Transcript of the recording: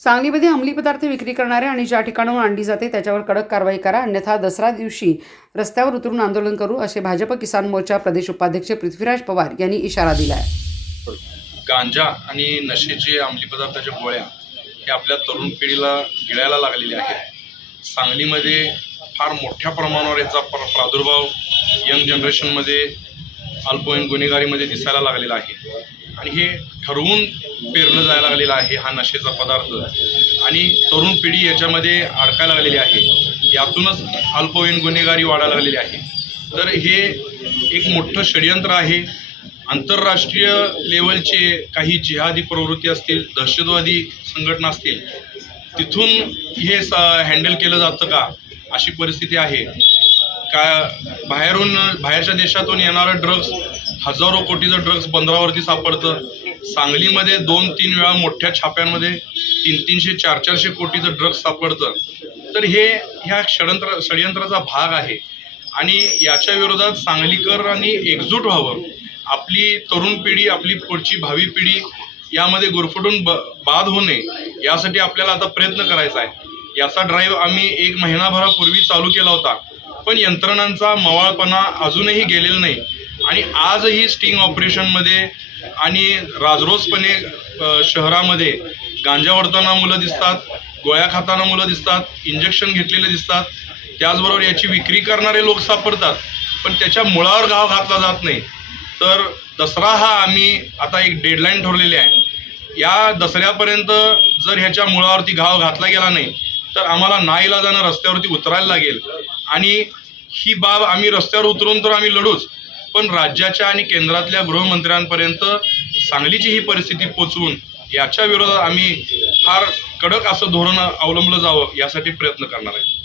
सांगलीमध्ये अंमली पदार्थ विक्री करणाऱ्या आणि ज्या ठिकाणाहून आणली जाते त्याच्यावर कडक कारवाई करा. अन्यथा दसरा दिवशी रस्त्यावर उतरून आंदोलन करू असे भाजप किसान मोर्चा प्रदेश उपाध्यक्ष पृथ्वीराज पवार यांनी इशारा दिला आहे गांजा आणि नशेचे अंमली पदार्थाच्या गोळ्या हे आपल्या तरुण पिढीला गिळायला लागलेले आहेत. सांगलीमध्ये फार मोठ्या प्रमाणावर याचा प्र प्रादुर्भाव यंग जनरेशनमध्ये अल्पवयीन गुन्हेगारीमध्ये दिसायला लागलेला आहे. आणि हे ठरवून पेरलं जायला लागलेलं आहे हा नशेचा पदार्थ. आणि तरुण पिढी याच्यामध्ये अडकायला लागलेली आहे. यातूनच अल्पवयीन गुन्हेगारी वाढायला लागलेली आहे. तर हे एक मोठं षडयंत्र आहे. आंतरराष्ट्रीय लेवलचे काही जिहादी प्रवृत्ती असतील दहशतवादी संघटना असतील तिथून हे स हँडल केलं जातं का? अशी परिस्थिती आहे. का बाहेरून बाहेरच्या देशातून येणारं ड्रग्स हजारो कोटीचं ड्रग्स बंदरावरती सापडतं. सांगलीमध्ये दोन तीन वेळा मोठ्या छाप्यांमध्ये तीन तीनशे चार चारशे कोटीचं ड्रग्स सापडतं. तर हे ह्या षडयंत्र षडयंत्राचा भाग आहे. आणि याच्या विरोधात सांगलीकरांनी एकजूट व्हावं. आपली तरुण पिढी आपली पुढची भावी पिढी यामध्ये गुरफटून ब बाद होऊ नये यासाठी आपल्याला आता प्रयत्न करायचा आहे. याचा ड्राईव्ह आम्ही एक महिनाभरापूर्वी चालू केला होता. पण यंत्रणांचा मवाळपणा अजूनही गेलेला नाही. आणि आजही स्टिंग ऑपरेशनमध्ये आणि राजरोसपणे शहरामध्ये गांजा ओढताना मुलं दिसतात गोळ्या खाताना मुलं दिसतात इंजेक्शन घेतलेले दिसतात. त्याचबरोबर याची विक्री करणारे लोक सापडतात. पण त्याच्या मुळावर घाव घातला जात नाही. तर दसरा हा आम्ही आता एक डेडलाईन ठरलेली आहे. या दसऱ्यापर्यंत जर ह्याच्या मुळावरती घाव घातला गेला नाही तर आम्हाला नाईलाजानं रस्त्यावरती उतरायला लागेल. आणि ही बाब आम्ही रस्त्यावर उतरून तर आम्ही लढूच पण राज्याच्या आणि केंद्रातल्या गृहमंत्र्यांपर्यंत सांगलीची ही परिस्थिती पोचवून याच्या विरोधात आम्ही फार कडक असं धोरण अवलंबलं जावं यासाठी प्रयत्न करणार आहे.